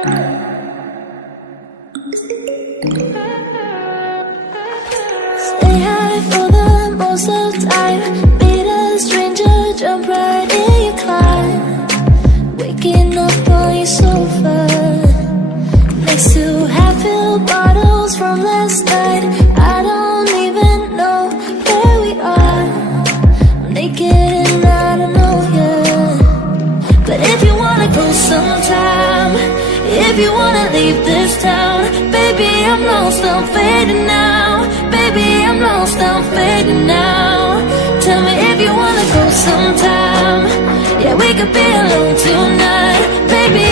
Stay high for the most of time. Meet a stranger, jump right in your climb. Waking up on your sofa next to half-filled bottles from last night. I don't even know where we are. I'm naked and I don't know you. But if you wanna go sometime, if you wanna leave this town, baby, I'm lost, I'm fading now. Baby, I'm lost, I'm fading now. Tell me if you wanna go sometime. Yeah, we could be alone tonight. Baby,